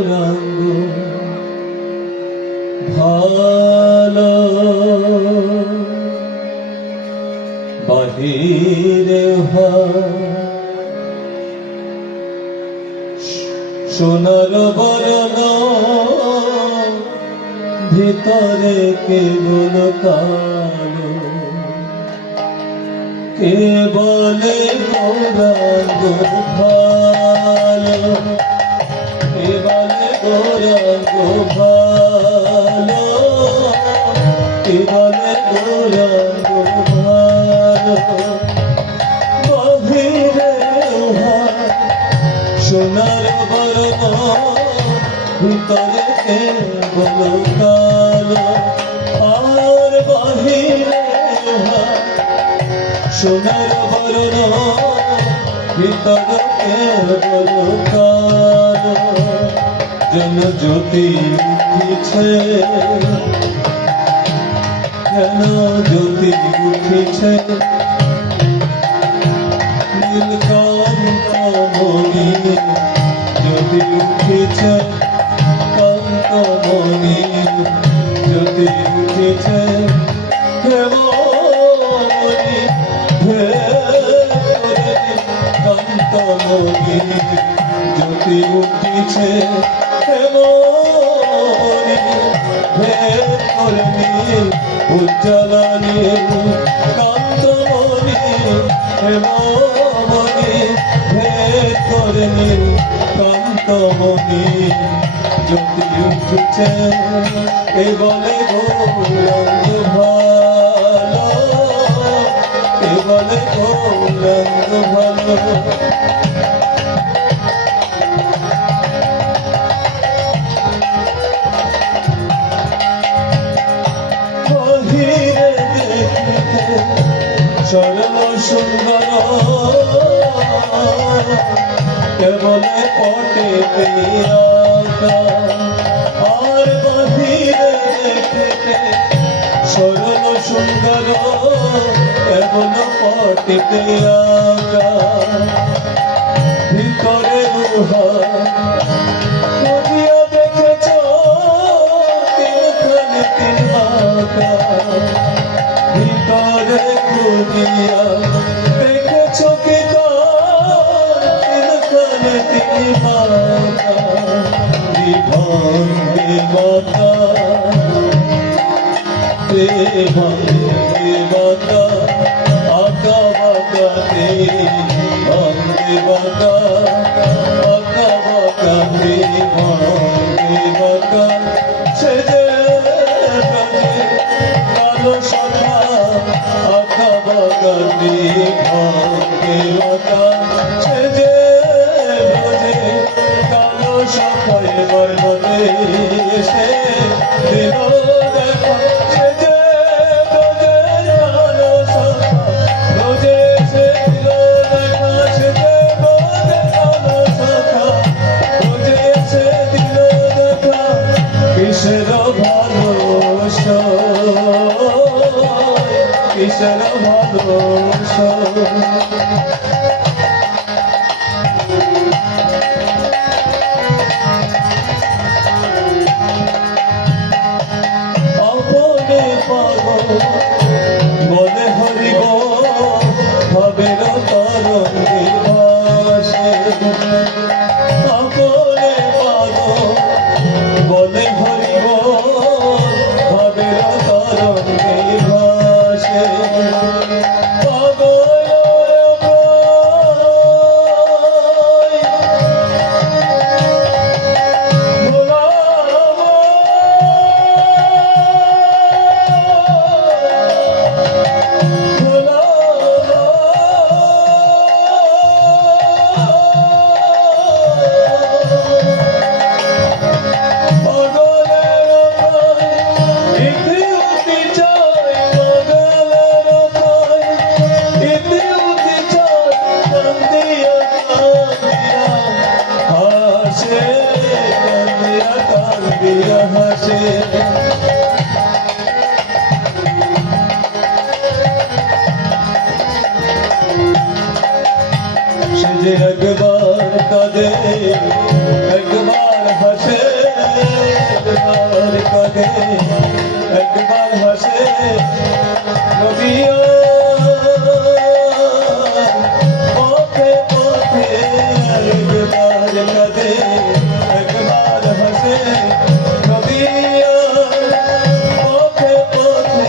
গৌরাঙ্গ ভালো বাহিরে সোনার বরণ ভিতরে কেবল কালো কে বলে গৌরাঙ্গ ভালো কে বলে গৌরাঙ্গ ভালো কে বলে গৌরাঙ্গ ভালো গভীরে সোনার বরণ ভিতরে কেবল কালো আর বাহিরে সোনার বরণ ভিতরে কেবল কালো জন জ্যোতি উঠিছে কেন জ্যোতি উঠিছে নীলকান্ত মণি জ্যোতি উঠিছে কান্তমণি জ্যোতি উঠিছে হেমমণি কান্তমণি জ্যোতি উঠিছে হেমমণি ভেদ করে নীল উজ্জ্বলা নীল কান্তমণি হেমমণি ভেদ করে নীল কান্তমণি জ্যোতি উঠছে কে বলে গৌরাঙ্গ ভালো কে বলে গৌরাঙ্গ ভালো বাহিরে দেখিতে সরল সুন্দর কেবলে পটে প্রিয়া আর বাহিরে দেখিতে সরল সুন্দর কেবল পটিতে ভিতরে রুহা বুঝিয়া দেখেছ তিনখানে তিন আঁকা ভিতরে খুঁজিয়া দেখেছ কি তিনখানে তিন আঁকা ভাঙ্গে মাতা ভাঙ্গে মাতা আঁকা বাঁকা ভাঙ্গে মাতা আঁকা বাঁকা ভাঙ্গে মাতা সেজে কালো সাদা আঁকা বাঁকা ভাঙ্গে মাতা সেজে কালো সাফাই বর্ণনে সে দিল দেখা সে যে রোজের কালো সাফা রোজে সে দিল দেখা সে যে রোজের কালো সাফা রোজে সে দিল দেখা কিসের ভালোবাসা কিসের ভালোবাসা বলে হরিব ভবের তরঙ্গে ভাসে আপনে পাদ বলে হরিব ভবের তরঙ্গে ভাসে একবার কাঁদে একবার একবার হাসে একবার কাঁদে একবার হাসে নদিয়া পথে পথে একবার কাঁদে একবার হাসে নদিয়া পথে পথে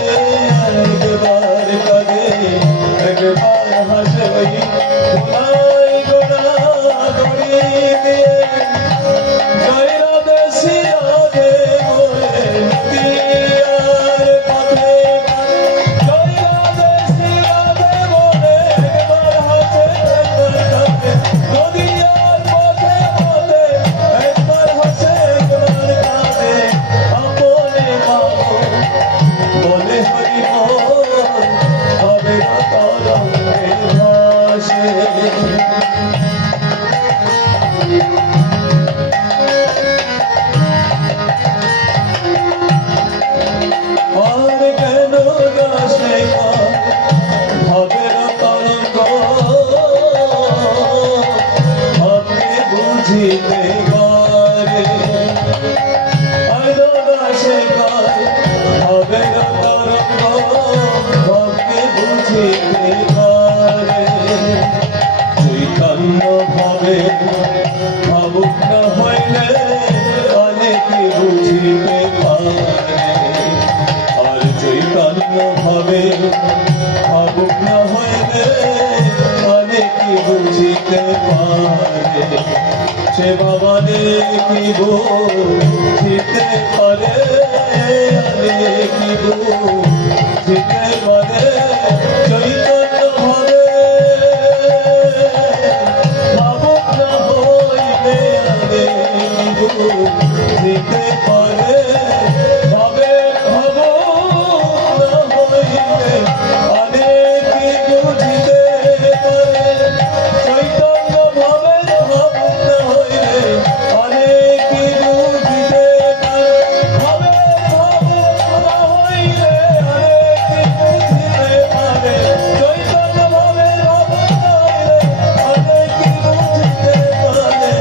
একবার কাঁদে একবার হাসে ওই ভোলাই গোড়া দড়ি দিয়ে জয় রাধে শ্রী রাধে বলে নদিয়ার পথে জয় রাধে শ্রী রাধে বলে একবার হাসে একবার কাঁদে নদিয়ার পথে পথে একবার হাসে একবার কাঁদে আপনে মাগো বলে হরি বল হবে তরঙ্গে ভাসে আর কেন দাসে ভাবের তরঙ্গ ভাবকে বুঝিতে পারে আর দাসে ভাবের তরঙ্গ ভাবকে বুঝিতে পারে চৈতন্য ভাবে ভাবুক না হইলে অনেকে বুঝিতে পারে আর চৈতন্য ভাবে ভাবুক না হইলে অনেকে বুঝিতে পারে সে ভবানে কি বুঝিতে পারে অনেকে বুঝিতে পারে চৈতন্য ভাবে ভাবুক না হইলে অনেকে বুঝিতে পারে ভাবে ভাবুক না হইলে অনেকে বুঝিতে পারে চৈতন্য ভাবে ভাবুক না হইলে অনেকে বুঝিতে পারে ভাবে ভাবুক না হইলে অনেকে বুঝিতে পারে চৈতন্য ভাবে ভাবুক না হইলে অনেকে বুঝিতে পারে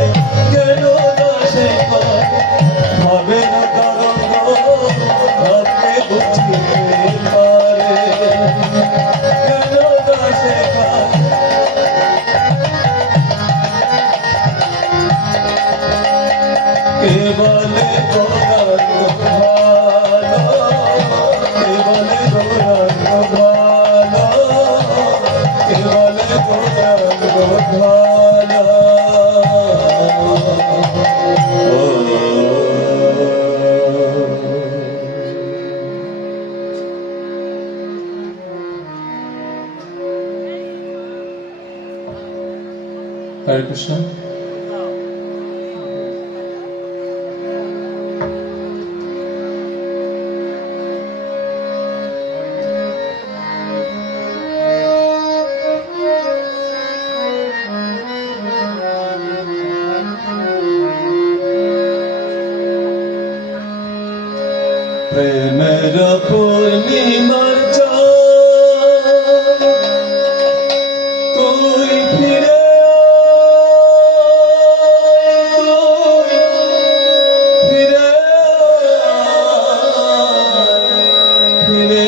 কেন দাসে ভাবে না তরঙ্গ ভাবকে বুঝিতে পারে কেন দাসে কে বলে গৌরাঙ্গ ভালো কে বলে গৌরাঙ্গ ভালো কে বলে গৌরাঙ্গ ভালো হরে কৃষ্ণ প্রেমের পূর্ণিমার চাঁদ তুই ফিরে ফিরে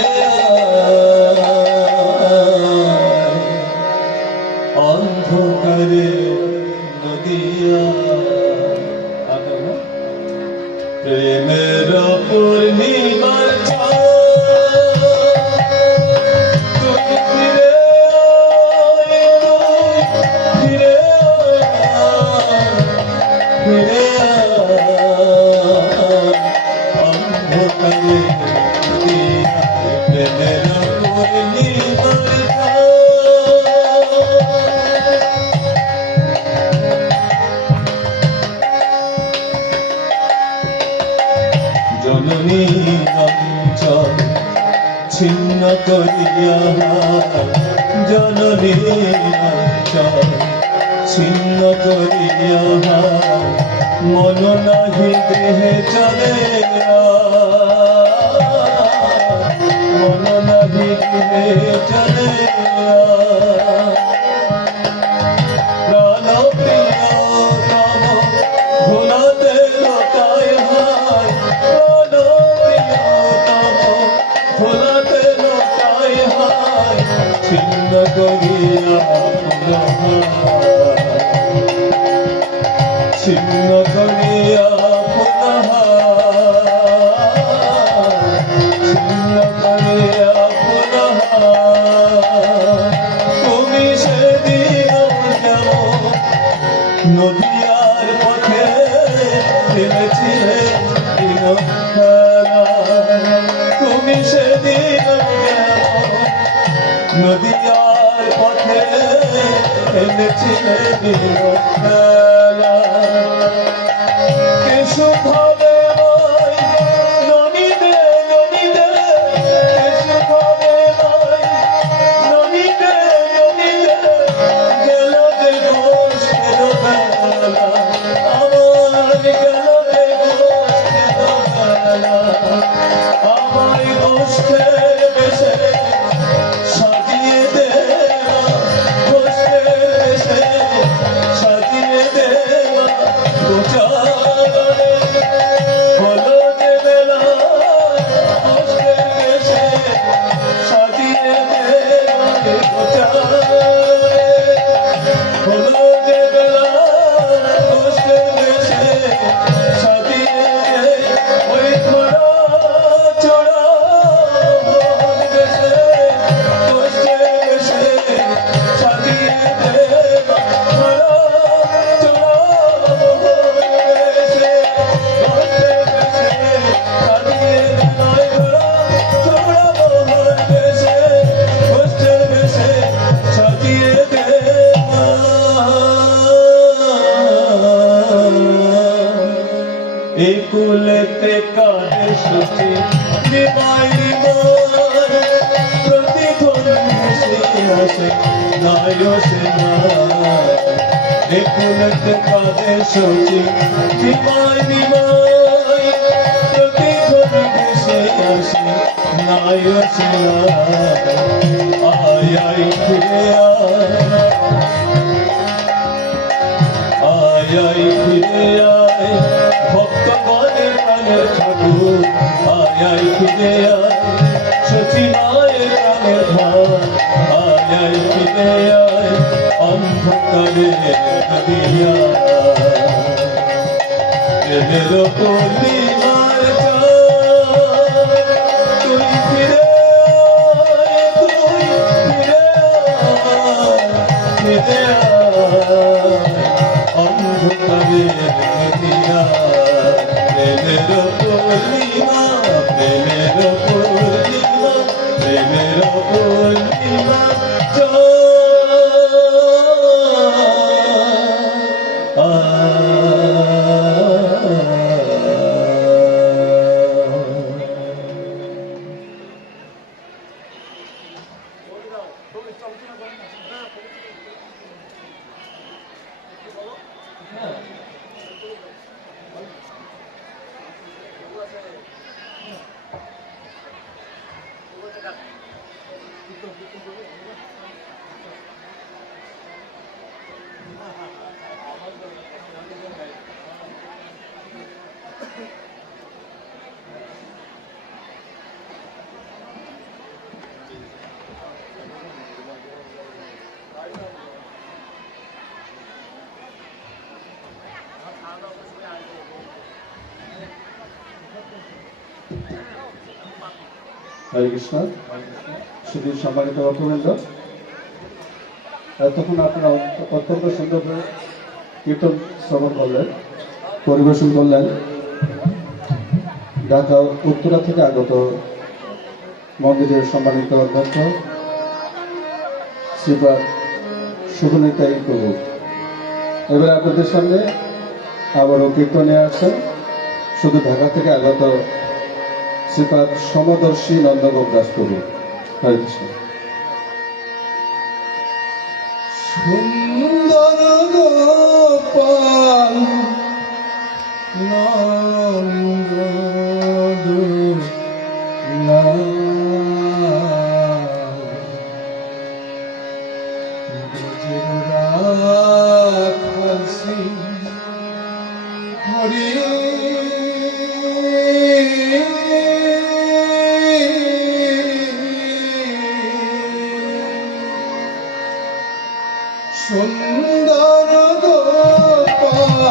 অন্ধকারে নদিয়া প্রেমের পূর্ণিমার চাঁদ তুই ফিরে ফিরে ফিরে অন্ধকারে প্রেমের পূর্ণিমার জননী অঞ্চল ছিন্ন করিয়া জননী অঞ্চল ছিন্ন করিয়া মন নাহি দেহে চলে মন নাহি দেহে চলে প্রাণ প্রিয় কাম ভুলাতে ছিন্ন করিয়া পুনঃ ছিন্ন করিয়া পুনঃ তুমি সেদিন যেমন নদিয়ার পথে ফেলেছিলে দিনখানা তুমি সেদিন নদিয়ার পথে ফেলেছিলে দিনখানা কেশু ভাবে নদীতে নদীতে কেশু ভাবে নদীতে নদীতে গেল যে দোষ গেল বেলা আমার গেল যে দোষ গেল বেলা আমার দোষের বেশে সাজিয়ে দেওয়া দোষের বেশে সাজিয়ে দেওয়া গোচারে হলো যে বেলা দোষের বেশে সাজিয়ে দেওয়া গোচারে হলো যে বেলা দোষের বেশে সাজিয়ে ওই খোড়া চোরা বেশে দোষের বেশে সাজিয়ে দেওয়া খোড়া চোরা বেশে দোষের বেশে সাজিয়ে দেওয়া খোড়া চোরা বেশে দোষের বেশে সাজিয়ে দেওয়া এই কুলেতে কাঁদে সচি নিমাই নিমাই প্রতিক্ষণ হেসে হাসে নাই সে নাই এই কুলেতে কাঁদে সচি নিমাই নিমাই প্রতিক্ষণ হেসে হাসে নাই সে নাই আয় ফিরে আয় ফিরে আয় ভক্তগণের প্রাণের ঠাকুর আয় ফিরে আয় সচি মায়ের প্রাণের ভার আয় ফিরে আয় অন্ধকারের নদিয়া প্রেমের পূর্ণিমার চাঁদ তুই ফিরে আয় তুই ফিরে আয় অন্ধকারের নদিয়া প্রেমের পূর্ণিমা প্রেমের পূর্ণিমা প্রেমের পূর্ণিমা হরে কৃষ্ণ। শুধু সম্মানিত ভক্তবৃন্দ, এতক্ষণ আপনারা অত্যন্ত সুন্দর করে কীর্তন শ্রবণ করলেন, পরিবেশন করলেন। ঢাকা উত্তরা থেকে আগত মন্দিরের সম্মানিত অধ্যক্ষ শ্রীপাদ শুভনীতাই প্রভু এবার আপনাদের সামনে আবারও কীর্তন নিয়ে আসছেন শুধু ঢাকা থেকে আগত শ্রীপাদ সমদর্শী নন্দগোপ দাস প্রভু। হরে কৃষ্ণ। সুন্দর গোপাল নন্দ রাখাসি হরি সুন্দর গোপাল